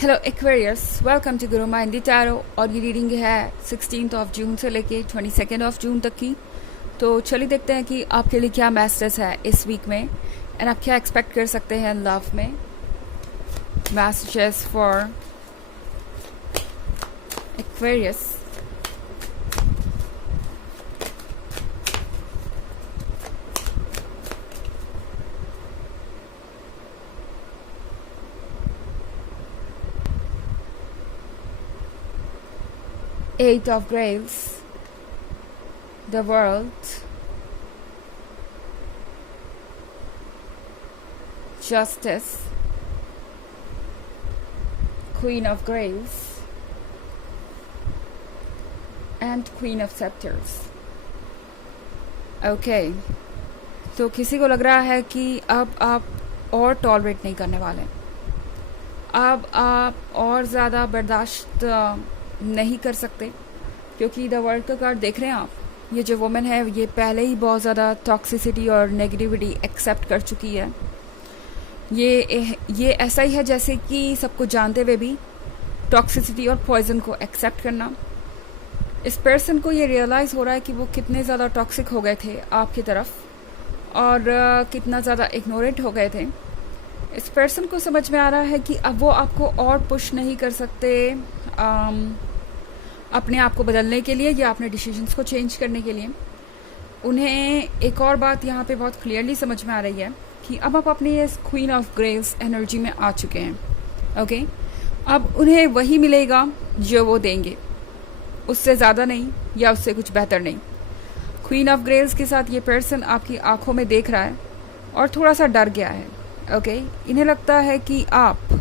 Hello Aquarius, welcome to Guru माइंडी tarot. और ये reading है 16 जून से लेके 22 जून तक की। तो चलिए देखते हैं कि आपके लिए क्या मैसेज है इस वीक में एंड आप क्या एक्सपेक्ट कर सकते हैं लव में। Messages for Aquarius. Eight of Graves, the World, Justice, Queen of Graves, and Queen of Scepters. Okay, तो किसी को लग रहा है कि अब आप और टॉलरेट नहीं करने वाले, अब आप और ज़्यादा बर्दाश्त नहीं कर सकते, क्योंकि द वर्ल्ड का कार्ड देख रहे हैं आप। ये जो वुमेन है ये पहले ही बहुत ज़्यादा टॉक्सिसिटी और नेगेटिविटी एक्सेप्ट कर चुकी है। ये ऐसा ही है जैसे कि सबको जानते हुए भी टॉक्सिसिटी और पॉइजन को एक्सेप्ट करना। इस पर्सन को ये रियलाइज़ हो रहा है कि वो कितने ज़्यादा टॉक्सिक हो गए थे आपकी तरफ और कितना ज़्यादा इग्नोरेंट हो गए थे। इस पर्सन को समझ में आ रहा है कि अब वो आपको और पुश नहीं कर सकते अपने आप को बदलने के लिए या अपने डिसीजंस को चेंज करने के लिए। उन्हें एक और बात यहाँ पे बहुत क्लियरली समझ में आ रही है कि अब आप अपनी इस क्वीन ऑफ ग्रेव्स एनर्जी में आ चुके हैं। ओके, अब उन्हें वही मिलेगा जो वो देंगे, उससे ज़्यादा नहीं या उससे कुछ बेहतर नहीं। क्वीन ऑफ ग्रेव्स के साथ ये पर्सन आपकी आंखों में देख रहा है और थोड़ा सा डर गया है। ओके, इन्हें लगता है कि आप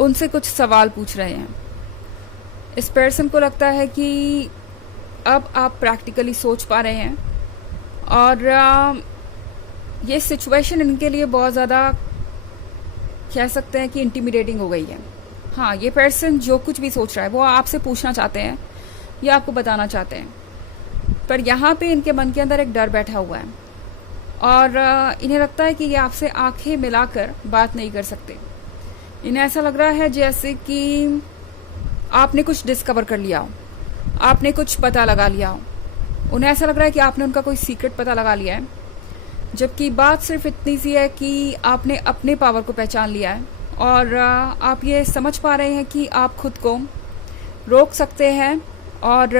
उनसे कुछ सवाल पूछ रहे हैं। इस पर्सन को लगता है कि अब आप प्रैक्टिकली सोच पा रहे हैं और ये सिचुएशन इनके लिए बहुत ज़्यादा कह सकते हैं कि इंटिमिडेटिंग हो गई है। हाँ, ये पर्सन जो कुछ भी सोच रहा है वो आपसे पूछना चाहते हैं या आपको बताना चाहते हैं, पर यहाँ पे इनके मन के अंदर एक डर बैठा हुआ है और इन्हें लगता है कि ये आपसे आंखें मिलाकर बात नहीं कर सकते। इन्हें ऐसा लग रहा है जैसे कि आपने कुछ डिस्कवर कर लिया हो, आपने कुछ पता लगा लिया हो। उन्हें ऐसा लग रहा है कि आपने उनका कोई सीक्रेट पता लगा लिया है, जबकि बात सिर्फ इतनी सी है कि आपने अपने पावर को पहचान लिया है और आप ये समझ पा रहे हैं कि आप खुद को रोक सकते हैं और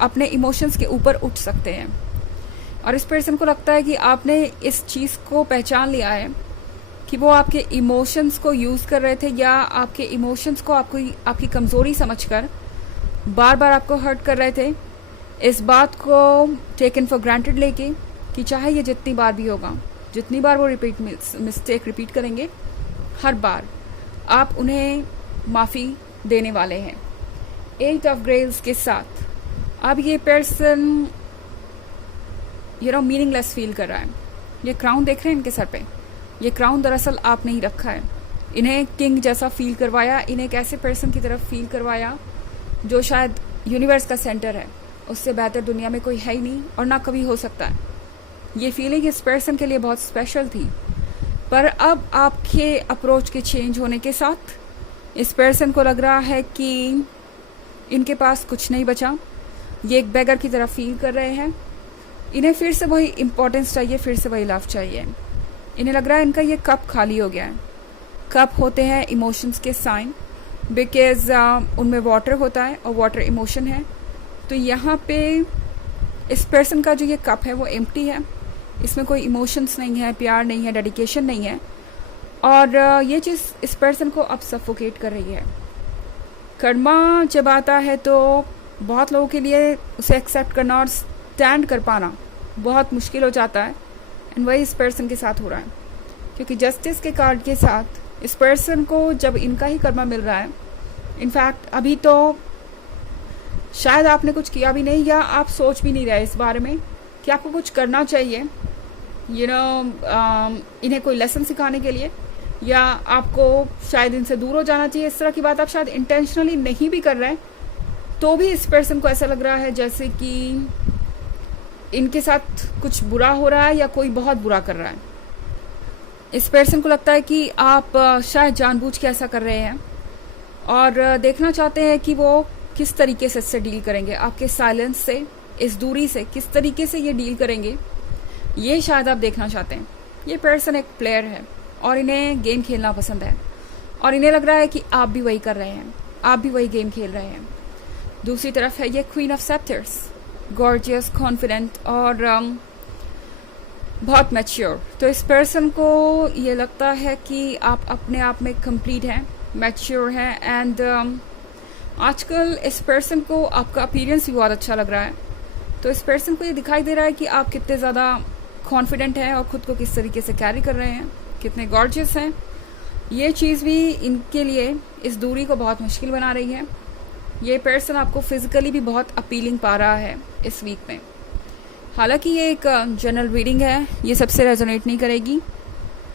अपने इमोशंस के ऊपर उठ सकते हैं। और इस पर्सन को लगता है कि आपने इस चीज़ को पहचान लिया है कि वो आपके इमोशंस को यूज़ कर रहे थे या आपके इमोशंस को आपकी कमज़ोरी समझकर बार बार आपको हर्ट कर रहे थे। इस बात को टेकन फॉर ग्रांटेड लेके कि चाहे ये जितनी बार भी होगा, जितनी बार वो मिस्टेक रिपीट करेंगे, हर बार आप उन्हें माफ़ी देने वाले हैं। एट ऑफ ग्रेव्स के साथ अब ये पर्सन मीनिंगलेस फील कर रहा है। ये क्राउन देख रहे हैं इनके सर पे, ये क्राउन दरअसल आप नहीं रखा है। इन्हें किंग जैसा फील करवाया, इन्हें एक ऐसे पर्सन की तरफ फील करवाया जो शायद यूनिवर्स का सेंटर है। उससे बेहतर दुनिया में कोई है ही नहीं और ना कभी हो सकता है। ये फीलिंग इस पर्सन के लिए बहुत स्पेशल थी, पर अब आपके अप्रोच के चेंज होने के साथ इस पर्सन को लग रहा है कि इनके पास कुछ नहीं बचा। ये एक बेगर की तरफ फील कर रहे हैं। इन्हें फिर से वही इम्पोर्टेंस चाहिए, फिर से वही लव चाहिए। इन्हें लग रहा है इनका ये कप खाली हो गया है। कप होते हैं इमोशंस के साइन, बिकॉज उनमें वाटर होता है और वाटर इमोशन है। तो यहाँ पे इस पर्सन का जो ये कप है वो एम्प्टी है, इसमें कोई इमोशंस नहीं है, प्यार नहीं है, डेडिकेशन नहीं है और ये चीज़ इस पर्सन को अब सफोकेट कर रही है। कर्मा जब आता है तो बहुत लोगों के लिए उसे एक्सेप्ट करना और स्टैंड कर पाना बहुत मुश्किल हो जाता है, एंड वही इस पर्सन के साथ हो रहा है। क्योंकि जस्टिस के कार्ड के साथ इस पर्सन को जब इनका ही कर्मा मिल रहा है, इनफैक्ट अभी तो शायद आपने कुछ किया भी नहीं या आप सोच भी नहीं रहे इस बारे में कि आपको कुछ करना चाहिए, इन्हें कोई लेसन सिखाने के लिए या आपको शायद इनसे दूर हो जाना चाहिए। इस तरह की बात आप शायद इंटेंशनली नहीं भी कर रहे हैं, तो भी इस पर्सन को ऐसा लग रहा है जैसे कि इनके साथ कुछ बुरा हो रहा है या कोई बहुत बुरा कर रहा है। इस पर्सन को लगता है कि आप शायद जानबूझ के ऐसा कर रहे हैं और देखना चाहते हैं कि वो किस तरीके से इससे डील करेंगे, आपके साइलेंस से, इस दूरी से किस तरीके से ये डील करेंगे, ये शायद आप देखना चाहते हैं। ये पर्सन एक प्लेयर है और इन्हें गेम खेलना पसंद है और इन्हें लग रहा है कि आप भी वही कर रहे हैं, आप भी वही गेम खेल रहे हैं। दूसरी तरफ है ये क्वीन ऑफ सेप्टर्स, गॉर्जियस, कॉन्फिडेंट और बहुत मैच्योर। तो इस पर्सन को ये लगता है कि आप अपने आप में कंप्लीट हैं, मैच्योर हैं एंड आजकल इस पर्सन को आपका अपीयरेंस भी बहुत अच्छा लग रहा है। तो इस पर्सन को ये दिखाई दे रहा है कि आप कितने ज़्यादा कॉन्फिडेंट हैं और ख़ुद को किस तरीके से कैरी कर रहे हैं, कितने गॉर्जियस हैं। ये चीज़ भी इनके लिए इस दूरी को बहुत मुश्किल बना रही है। ये पर्सन आपको फिज़िकली भी बहुत अपीलिंग पा रहा है इस वीक में। हालांकि ये एक जनरल रीडिंग है, ये सबसे रेजोनेट नहीं करेगी,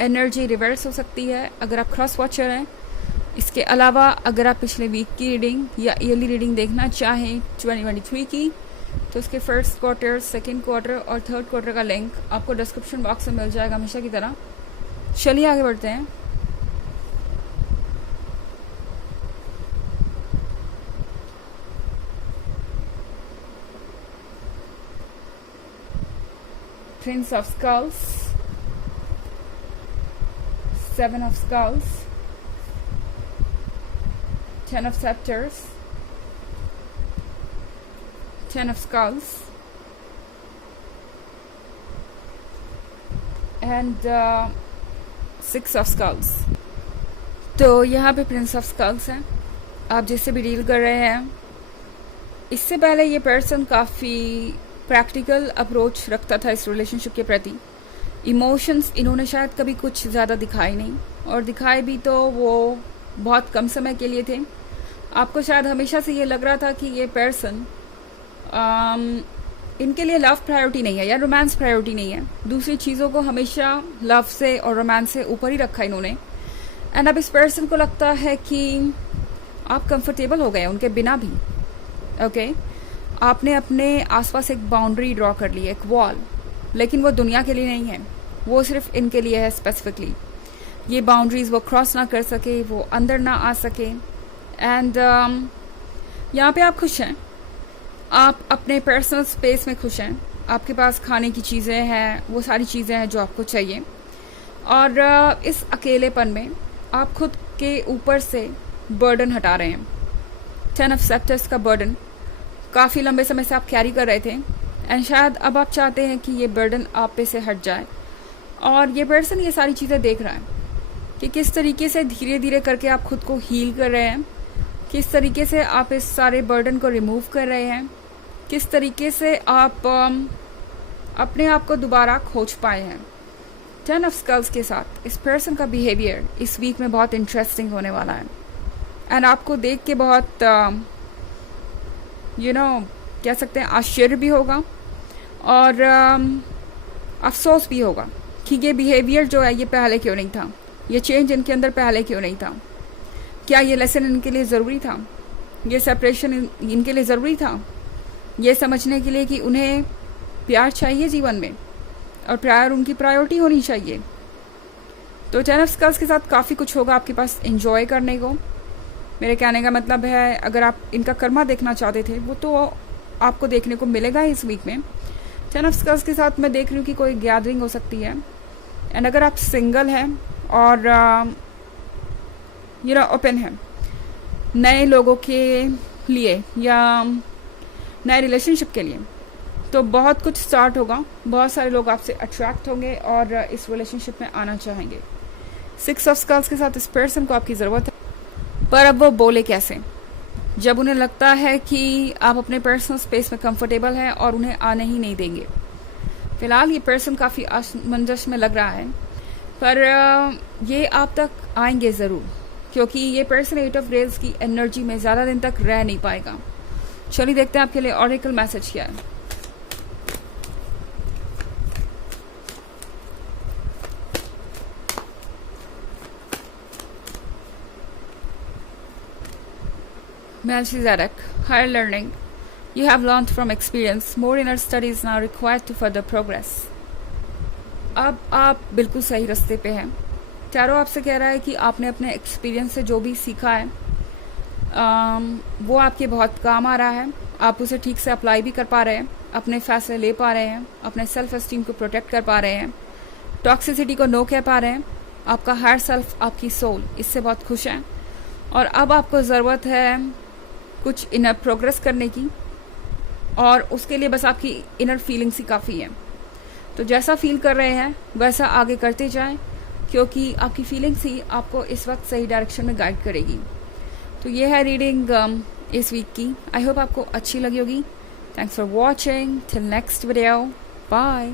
एनर्जी रिवर्स हो सकती है अगर आप क्रॉस वॉचर हैं। इसके अलावा अगर आप पिछले वीक की रीडिंग या ईयरली रीडिंग देखना चाहें 2023 की, तो इसके फर्स्ट क्वार्टर, सेकेंड क्वार्टर और थर्ड क्वार्टर का लिंक आपको डिस्क्रिप्शन बॉक्स में मिल जाएगा हमेशा की तरह। चलिए आगे बढ़ते हैं। Prince of Skulls, Seven of Skulls, Ten of Scepters, Ten of Skulls, and Six of Skulls. तो यहाँ पे प्रिंस ऑफ स्कल्स हैं। आप जिससे भी डील कर रहे हैं, इससे पहले ये पर्सन काफ़ी प्रैक्टिकल अप्रोच रखता था इस रिलेशनशिप के प्रति। इमोशंस इन्होंने शायद कभी कुछ ज़्यादा दिखाए नहीं, और दिखाए भी तो वो बहुत कम समय के लिए थे। आपको शायद हमेशा से ये लग रहा था कि ये पर्सन इनके लिए लव प्रायोरिटी नहीं है या रोमांस प्रायोरिटी नहीं है। दूसरी चीज़ों को हमेशा लव से और रोमांस से ऊपर ही रखा इन्होंने। एंड अब इस पर्सन को लगता है कि आप कंफर्टेबल हो गए उनके बिना भी। ओके, आपने अपने आसपास एक बाउंड्री ड्रॉ कर ली है, एक वॉल, लेकिन वो दुनिया के लिए नहीं है, वो सिर्फ इनके लिए है स्पेसिफिकली। ये बाउंड्रीज वो क्रॉस ना कर सके, वो अंदर ना आ सके। एंड यहाँ पे आप खुश हैं, आप अपने पर्सनल स्पेस में खुश हैं, आपके पास खाने की चीज़ें हैं, वो सारी चीज़ें हैं जो आपको चाहिए। और इस अकेलेपन में आप खुद के ऊपर से बर्डन हटा रहे हैं। 10 ऑफ सेप्टर्स का बर्डन काफ़ी लंबे समय से आप कैरी कर रहे थे एंड शायद अब आप चाहते हैं कि ये बर्डन आप पे से हट जाए। और ये पर्सन ये सारी चीज़ें देख रहा है कि किस तरीके से धीरे धीरे करके आप खुद को हील कर रहे हैं, किस तरीके से आप इस सारे बर्डन को रिमूव कर रहे हैं, किस तरीके से आप अपने आप को दोबारा खोज पाए हैं। 10 ऑफ स्कल्स के साथ इस पर्सन का बिहेवियर इस वीक में बहुत इंटरेस्टिंग होने वाला है एंड आपको देख के बहुत कह सकते हैं आश्चर्य भी होगा और अफसोस भी होगा कि ये बिहेवियर जो है ये पहले क्यों नहीं था, ये चेंज इनके अंदर पहले क्यों नहीं था। क्या ये लेसन इनके लिए ज़रूरी था, ये सेपरेशन इनके लिए ज़रूरी था, ये समझने के लिए कि उन्हें प्यार चाहिए जीवन में और प्यार उनकी प्रायोरिटी होनी चाहिए। तो 10 ऑफ स्कल्स के साथ काफ़ी कुछ होगा आपके पास एंजॉय करने को। मेरे कहने का मतलब है, अगर आप इनका कर्मा देखना चाहते थे वो तो आपको देखने को मिलेगा इस वीक में। 10 ऑफ स्कल्स के साथ मैं देख रही हूँ कि कोई गैदरिंग हो सकती है। एंड अगर आप सिंगल हैं और ओपन हैं नए लोगों के लिए या नए रिलेशनशिप के लिए, तो बहुत कुछ स्टार्ट होगा, बहुत सारे लोग आपसे अट्रैक्ट होंगे और इस रिलेशनशिप में आना चाहेंगे। 6 ऑफ स्कल्स के साथ इस पर्सन को आपकी ज़रूरत है, पर अब वो बोले कैसे जब उन्हें लगता है कि आप अपने पर्सनल स्पेस में कंफर्टेबल हैं और उन्हें आने ही नहीं देंगे। फ़िलहाल ये पर्सन काफ़ी असमंजस में लग रहा है, पर ये आप तक आएंगे ज़रूर, क्योंकि ये पर्सन 8 ऑफ ग्रेव्स की एनर्जी में ज़्यादा दिन तक रह नहीं पाएगा। चलिए देखते हैं आपके लिए ऑरेकल मैसेज क्या है। Melchizedek, higher learning. You have learned from experience. More inner study is now required to further progress. अब आप बिल्कुल सही रास्ते पे हैं टैरो आपसे कह रहा है कि आपने अपने एक्सपीरियंस से जो भी सीखा है वो आपके बहुत काम आ रहा है, आप उसे ठीक से अप्लाई भी कर पा रहे हैं, अपने फैसले ले पा रहे हैं, अपने सेल्फ एस्टीम को प्रोटेक्ट कर पा रहे हैं, टॉक्सिसिटी को नो कह पा रहे हैं। आपका हायर सेल्फ, आपकी सोल इससे बहुत खुश है और अब आपको ज़रूरत है कुछ इनर प्रोग्रेस करने की, और उसके लिए बस आपकी इनर फीलिंग्स ही काफ़ी है। तो जैसा फील कर रहे हैं वैसा आगे करते जाएं, क्योंकि आपकी फीलिंग्स ही आपको इस वक्त सही डायरेक्शन में गाइड करेगी। तो ये है रीडिंग इस वीक की। आई होप आपको अच्छी लगी होगी। Thanks for watching. Till next video, bye.